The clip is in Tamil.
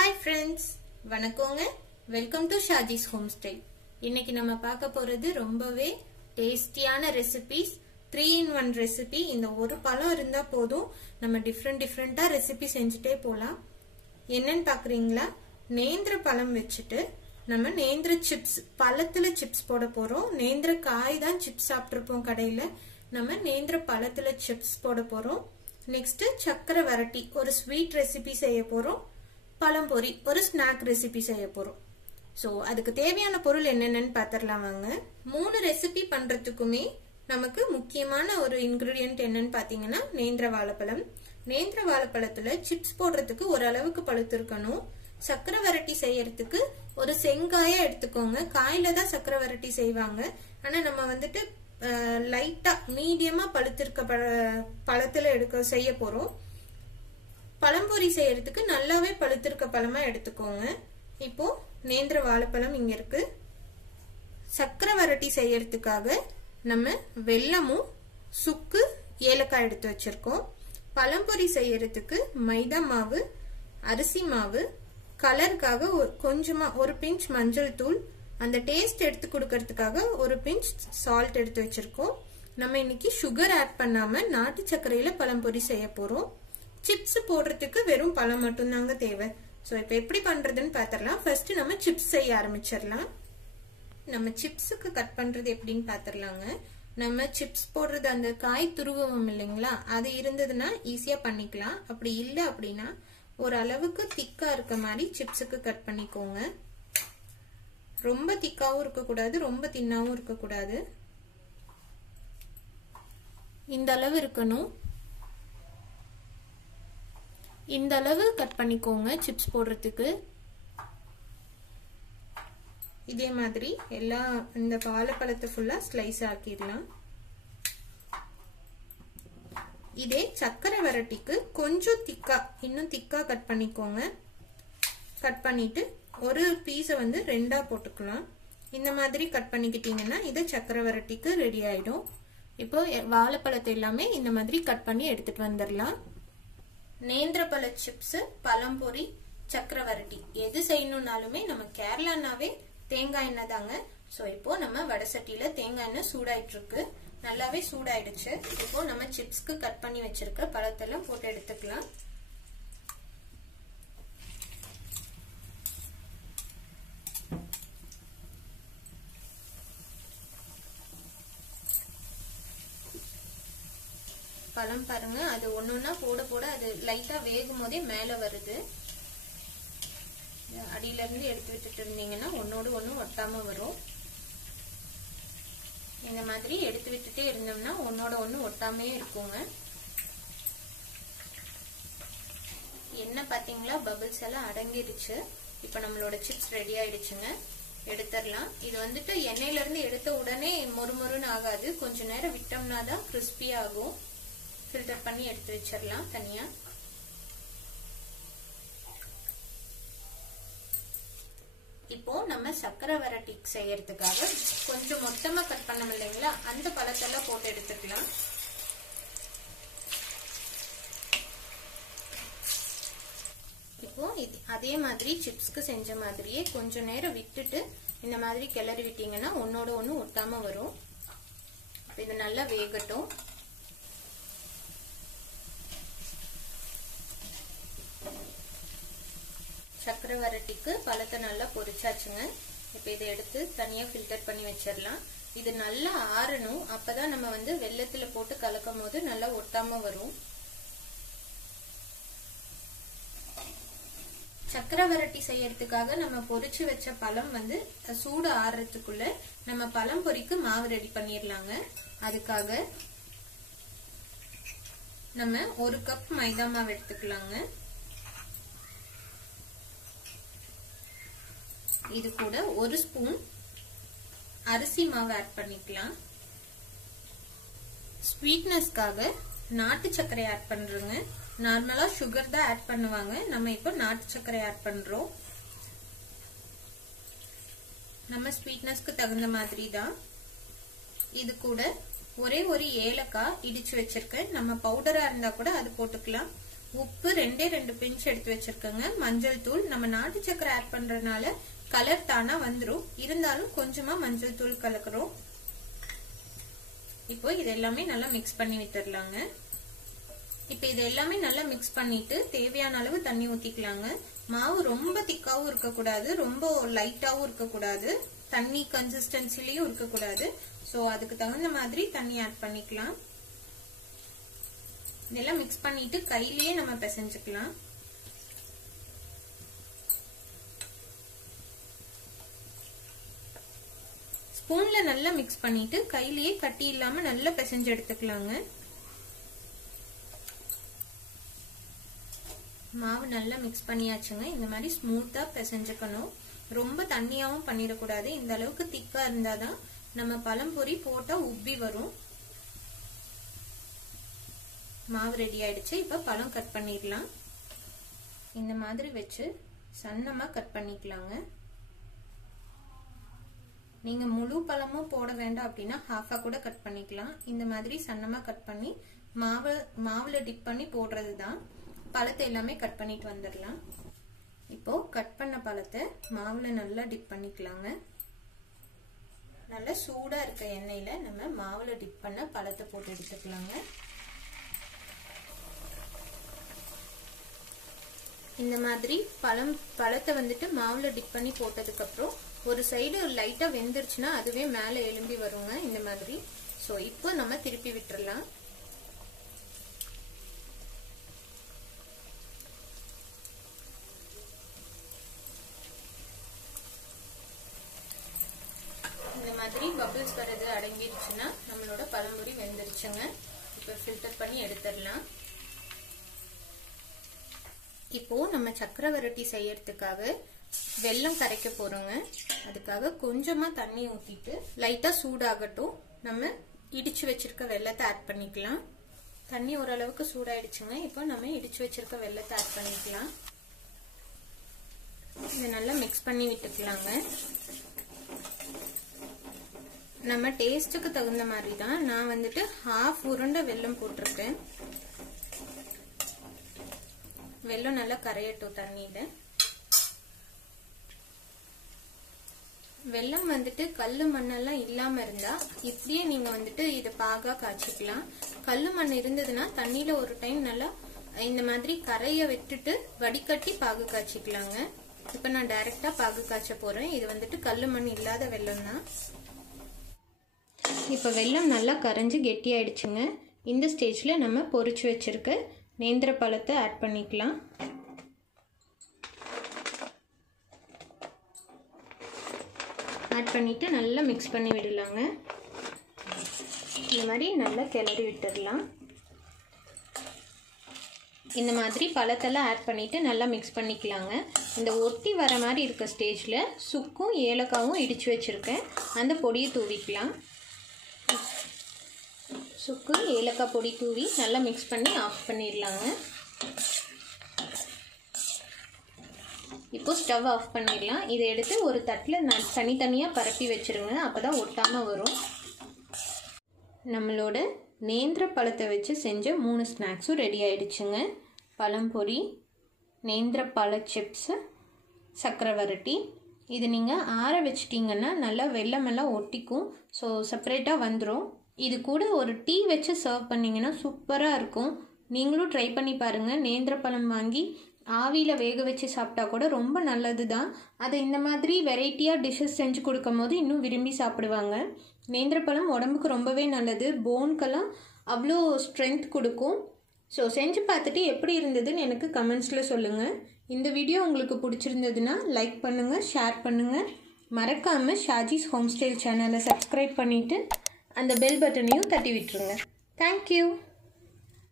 Hi friends, வணக்கங்க. Welcome to Shaji's home style. இன்னைக்கு நம்ம பார்க்க போறது ரொம்பவே டேஸ்டியான ரெசிபிஸ், 3 in 1 ரெசிபி. இந்த ஒரு பழம் இருந்தா போதும், நம்ம டிஃப்ரெண்டா ரெசிபி செஞ்சுட்டே போலாம். என்னன்னு பாக்குறீங்களா? நேந்திர பழம் வச்சுட்டு நம்ம நேந்திர சிப்ஸ், பழத்துல சிப்ஸ் போட போறோம். நேந்திர காய் தான் சிப்ஸ் சாப்பிட்டுருப்போம் கடையில. நம்ம நேந்திர பழத்துல சிப்ஸ் போட போறோம். நெக்ஸ்ட் சக்கரை வரட்டி, ஒரு ஸ்வீட் ரெசிபி செய்ய போறோம். பழம்பொரி, ஒரு ஸ்நாக் ரெசிபி செய்ய போறோம். சோ அதுக்கு தேவையான பொருள் என்னென்னு பாத்திரலாம் வாங்க. 3 ரெசிபி பண்றதுக்குமே நமக்கு முக்கியமான ஒரு இன்கிரிடியன்ட் என்னன்னு பாத்தீங்கன்னா நேந்திர வாழைப்பழம். நேந்திர வாழைப்பழத்துல சிப்ஸ் போடுறதுக்கு ஓரளவுக்கு பழுத்து இருக்கணும். சக்கரை வரட்டி செய்யறதுக்கு ஒரு செங்காயா எடுத்துக்கோங்க. காயில தான் சக்கரை வரட்டி செய்வாங்க. ஆனா நம்ம வந்துட்டு லைட்டா மீடியமா பழுத்திருக்க பழத்துல செய்ய போறோம். பழம்பொரி செய்யறதுக்கு நல்லாவே பழுத்திருக்க பழமா எடுத்துக்கோங்க. இப்போ நேந்திர வாழைப்பழம் இங்க இருக்கு. சக்கரை வரட்டி செய்யறதுக்காக நம்ம வெல்லமும் சுக்கு ஏலக்காய் எடுத்து வச்சிருக்கோம். பழம்பொரி செய்யறதுக்கு மைதா மாவு, அரிசி மாவு, கலருக்காக கொஞ்சமா ஒரு பிஞ்ச் மஞ்சள் தூள், அந்த டேஸ்ட் எடுத்து கொடுக்கறதுக்காக ஒரு பிஞ்ச் சால்ட் எடுத்து வச்சிருக்கோம். நம்ம இன்னைக்கு சுகர் ஆட் பண்ணாம நாட்டு சர்க்கரையில பழம்பொரி செய்ய போறோம். சிப்ஸ் போடுறதுக்கு வெறும் பழம் மட்டும் தாங்க தேவை. சோ இப்ப எப்படி பண்றதுன்னு பாத்திரலாம். ஃபர்ஸ்ட் நம்ம சிப்ஸ் செய்ய ஆரம்பிச்சிடலாம். நம்ம சிப்ஸுக்கு கட் பண்றது எப்படின்னு பாத்திரலாங்க. நம்ம சிப்ஸ் போடுறது அந்த காய் துருவம் இல்லைங்களா, அது இருந்ததுன்னா ஈஸியா பண்ணிக்கலாம். அப்படி இல்லை அப்படின்னா ஒரு அளவுக்கு திக்கா இருக்க மாதிரி சிப்ஸுக்கு கட் பண்ணிக்கோங்க. ரொம்ப திக்காவும் இருக்க கூடாது, ரொம்ப தின்னாவும் இருக்க கூடாது. இந்த அளவு இருக்கணும். இந்த அளவு கட் பண்ணிக்கோங்க சிப்ஸ் போடுறதுக்கு. இதே மாதிரி எல்லா இந்த வாழைப்பழத்தை ஃபுல்லா ஸ்லைஸ் ஆக்கிடலாம். இதே சக்கரை வரட்டிக்கு கொஞ்சம் திக்கா, இன்னும் திக்கா கட் பண்ணிக்கோங்க. கட் பண்ணிட்டு ஒரு பீஸை வந்து 2ஆ போட்டுக்கலாம். இந்த மாதிரி கட் பண்ணிக்கிட்டீங்கன்னா இது சக்கரை வரட்டிக்கு ரெடி ஆயிடும். இப்போ வாழைப்பழத்தை எல்லாமே இந்த மாதிரி கட் பண்ணி எடுத்துட்டு வந்துடலாம். நேந்திர பழ சிப்ஸ், பழம்பொரி, சக்கரை வரட்டி எது செய்யணும்னாலுமே நம்ம கேரளானாவே தேங்காய் எண்ணெய் தாங்க. சோ இப்போ நம்ம வடை சட்டியில தேங்காய் எண்ணெய் சூடாயிட்டு இருக்கு. நல்லாவே சூடாயிடுச்சு. இப்போ நம்ம சிப்ஸ்க்கு கட் பண்ணி வச்சிருக்க பழத்தெல்லாம் போட்டு எடுத்துக்கலாம். பழம் பாருங்க, அது ஒன்னொன்னா போட போட அது லைட்டா வேகும் போதே மேல வருது. அடியில இருந்து எடுத்து விட்டுட்டு இருந்தீங்கன்னா ஒன்னோடு ஒண்ணு ஒட்டாம வரும். இந்த மாதிரி எடுத்து விட்டுட்டே இருந்தோம்னா ஒன்னோட ஒண்ணு ஒட்டாமே இருக்குங்க. என்ன பாத்தீங்களா, பபிள்ஸ் எல்லாம் அடங்கிடுச்சு. இப்ப நம்மளோட சிப்ஸ் ரெடி ஆயிடுச்சுங்க. எடுத்துடலாம். இது வந்துட்டு எண்ணெயில இருந்து எடுத்த உடனே மொறுமொறுன்னு ஆகாது. கொஞ்ச நேரம் விட்டோம்னா தான் கிறிஸ்பி ஆகும். ஃபில்டர் பண்ணி எடுத்து வச்சிடலாம் தனியா. இப்போ நம்ம சக்கரை வரட்டி செய்யறதுக்காக கொஞ்சம் மொத்தமா கட் பண்ணோம் இல்லைங்களா, அந்த பழத்தெல்லாம் போட்டு எடுத்துக்கலாம். இப்போ அதே மாதிரி சிப்ஸ்க்கு செஞ்ச மாதிரியே கொஞ்ச நேரம் விட்டுட்டு இந்த மாதிரி கிளறி விட்டீங்கன்னா ஒன்னோட ஒண்ணு ஒட்டாம வரும். இது நல்லா வேகட்டும். சக்கரை வரட்டிக்கு பழத்தை நல்லா பொரிச்சாச்சுங்க. இப்ப இதை எடுத்து தனியா ஃபில்டர் பண்ணி வச்சிடலாம். இது நல்லா ஆறணும். அப்பதான் நம்ம வந்து வெல்லத்துல போட்டு கலக்கும் போது நல்லா ஒட்டாம வரும். சக்கரை வரட்டி செய்யறதுக்காக நம்ம பொரிச்சு வச்ச பழம் வந்து சூடு ஆறுறதுக்குள்ள நம்ம பழம் பொரிக்கு மாவு ரெடி பண்ணிடலாங்க. அதுக்காக நம்ம 1 கப் மைதா மாவு எடுத்துக்கலாங்க. இது கூட 1 ஸ்பூன் அரிசி மாவு ஆட் பண்ணிக்கலாம். ஸ்வீட்னஸ்க்காக நாட்டு சர்க்கரை ஆட் பண்றோங்க. நார்மலா சுகர் தான் ஆட் பண்ணுவாங்க. நம்ம இப்போ நாட்டு சர்க்கரை ஆட் பண்றோம். நம்ம ஸ்வீட்னஸ்க்கு தகுந்த மாதிரி தான். இது கூட ஒரே ஒரு ஏலக்காய் இடிச்சு வச்சிருக்கேன். நம்ம பவுடரா இருந்தா கூட அது போட்டுக்கலாம். உப்பு 2 பிஞ்ச் எடுத்து வச்சிருக்கேங்க. மஞ்சள் தூள், நம்ம நாட்டு சக்கரை ஆட் பண்றதுனால கலர் தானா வந்துரும், இருந்தாலும் கொஞ்சமா மஞ்சள் தூள் கலக்குறோம். இப்போ இது எல்லாமே நல்லா மிக்ஸ் பண்ணி விட்டுறலாங்க. இப்போ இது எல்லாமே நல்லா மிக்ஸ் பண்ணிட்டு தேவையான அளவு தண்ணி ஊத்திக்கலாங்க. மாவு ரொம்ப திக்காவும் இருக்கக்கூடாது, ரொம்ப லைட்டாவும் இருக்கக்கூடாது, தண்ணி கன்சிஸ்டன்சிலயும் இருக்கக்கூடாது. சோ அதுக்கு தகுந்த மாதிரி தண்ணி ஆட் பண்ணிக்கலாம். இதெல்லாம் மிக்ஸ் பண்ணிட்டு கையிலேயே நம்ம பிசைஞ்சுக்கலாம். ஸ்பூன்ல நல்லா மிக்ஸ் பண்ணிட்டு கையிலேயே கட்டி இல்லாம நல்லா பிசைஞ்சு எடுத்துக்கலாங்க. மாவு நல்லா மிக்ஸ் பண்ணியாச்சுங்க. இந்த மாதிரி ஸ்மூத்தா பிசைஞ்சுக்கணும். ரொம்ப தண்ணியாவும் பண்ணிடக்கூடாது. இந்த அளவுக்கு திக்கா இருந்தாதான் நம்ம பழம்பொரி போட்டா உப்பி வரும். மாவு ரெடி ஆயிடுச்சு. இப்ப பழம் கட் பண்ணிடலாம். இந்த மாதிரி வச்சு சன்னமா கட் பண்ணிக்கலாங்க. நீங்க முழு பழமும் போட வேண்டாம் அப்படின்னா ஹாஃபா கூட கட் பண்ணிக்கலாம். இந்த மாதிரி சன்னமா கட் பண்ணி மாவுல டிப் பண்ணி போடுறதுதான். பழத்தை எல்லாமே கட் பண்ணிட்டு வந்துடலாம். இப்போ கட் பண்ண பழத்தை மாவுல நல்லா டிப் பண்ணிக்கலாங்க. நல்லா சூடா இருக்க எண்ணெயில நம்ம மாவுல டிப் பண்ண பழத்தை போட்டு எடுத்துக்கலாங்க. இந்த மாதிரி பழத்தை வந்துட்டு மாவுல டிப் பண்ணி போட்டதுக்கு அப்புறம் ஒரு சைடு லைட்டா வெந்துருச்சுன்னா அதுவே மேல எழும்பி வருங்க இந்த மாதிரி. சோ இப்போ நம்ம திருப்பி விட்டுறலாம். இந்த மாதிரி பபிள்ஸ் வரது அடங்கிடுச்சுன்னா நம்மளோட பழம்பொரி வெந்துருச்சுங்க. இப்போ ஃபில்டர் பண்ணி எடுத்துடலாம். இப்போ நம்ம சக்கரை வரட்டி செய்யறதுக்காக வெல்லம் கரைக்க போறோங்க. அதுக்காக கொஞ்சமா தண்ணி ஊத்திட்டு லைட்டா சூடாகட்டும். நம்ம இடிச்சு வச்சிருக்க வெல்லத்தை ஆட் பண்ணிக்கலாம். தண்ணி ஓரளவுக்கு சூடாயிடுச்சுங்க. இப்போ நம்ம இடிச்சு வச்சிருக்க வெல்லத்தை ஆட் பண்ணிக்கலாம். இதை நல்லா மிக்ஸ் பண்ணி விட்டுக்கலாங்க. நம்ம டேஸ்டுக்கு தகுந்த மாதிரி தான். நான் வந்துட்டு ஹாஃப் உருண்டை வெல்லம் போட்டிருக்கேன். வெல்லம் நல்லா கரையட்டும் தண்ணியில. வெல்லம் வந்துட்டு கல்லு மண்ணெல்லாம் இல்லாம இருந்தா இப்படியே நீங்க வந்துட்டு இதை பாகா காய்ச்சிக்கலாம். கல்லு மண் இருந்ததுன்னா தண்ணியில ஒரு டைம் நல்லா இந்த மாதிரி கரைய விட்டுட்டு வடிகட்டி பாகு காய்ச்சிக்கலாங்க. இப்ப நான் டைரக்டா பாகு காய்ச்ச போறேன். இது வந்துட்டு கல்லு மண் இல்லாத வெல்லம் தான். இப்ப வெல்லம் நல்லா கரைஞ்சு கெட்டி ஆயிடுச்சுங்க. இந்த ஸ்டேஜ்ல நம்ம பொரிச்சு வச்சிருக்க நேந்திர பழத்தை ஆட் பண்ணிக்கலாம். ஆட் பண்ணிட்டு நல்லா மிக்ஸ் பண்ணி விடலாங்க. இந்த மாதிரி நல்லா கிளறி விட்டுடலாம். இந்த மாதிரி பழத்தெல்லாம் ஆட் பண்ணிட்டு நல்லா மிக்ஸ் பண்ணிக்கலாங்க. இந்த ஒட்டி வர மாதிரி இருக்க ஸ்டேஜ்ல சுக்கும் ஏலக்காவும் இடிச்சு வச்சிருக்கேன், அந்த பொடியை தூவிக்கலாம். சுக்கு ஏலக்காய் பொடி தூவி நல்லா மிக்ஸ் பண்ணி ஆஃப் பண்ணிடலாங்க. இப்போ ஸ்டவ் ஆஃப் பண்ணிடலாம். இதை எடுத்து ஒரு தட்டில் தனித்தனியாக பரப்பி வச்சிருங்க, அப்போதான் ஒட்டாமல் வரும். நம்மளோட நேந்திர பழத்தை வச்சு செஞ்ச 3 ஸ்நாக்ஸும் ரெடி ஆயிடுச்சுங்க. பழம்பொரி, நேந்திர பழ சிப்ஸு, சக்கரை வரட்டி. இது நீங்கள் ஆற வச்சிட்டிங்கன்னா நல்லா வெல்லமெல்லாம் ஒட்டிக்கும். ஸோ செப்பரேட்டாக வந்துடும். இது கூட ஒரு டீ வச்சு சர்வ் பண்ணிங்கன்னா சூப்பராக இருக்கும். நீங்களும் ட்ரை பண்ணி பாருங்கள். நேந்திர பழம் வாங்கி ஆவியில் வேக வச்சு சாப்பிட்டா கூட ரொம்ப நல்லது தான். அதை இந்த மாதிரி வெரைட்டியாக டிஷ்ஷஸ் செஞ்சு கொடுக்கும் போது இன்னும் விரும்பி சாப்பிடுவாங்க. நேந்திர பழம் உடம்புக்கு ரொம்பவே நல்லது. போனுக்கெல்லாம் அவ்வளோ ஸ்ட்ரென்த் கொடுக்கும். ஸோ செஞ்சு பார்த்துட்டு எப்படி இருந்ததுன்னு எனக்கு கமெண்ட்ஸில் சொல்லுங்கள். இந்த வீடியோ உங்களுக்கு பிடிச்சிருந்ததுன்னா லைக் பண்ணுங்கள், ஷேர் பண்ணுங்கள். மறக்காமல் ஷாஜீஸ் ஹோம் ஸ்டைல் சேனலை சப்ஸ்கிரைப் பண்ணிவிட்டு அந்த பெல் பட்டனையும் தட்டி விட்டுருங்க. தேங்க்யூ.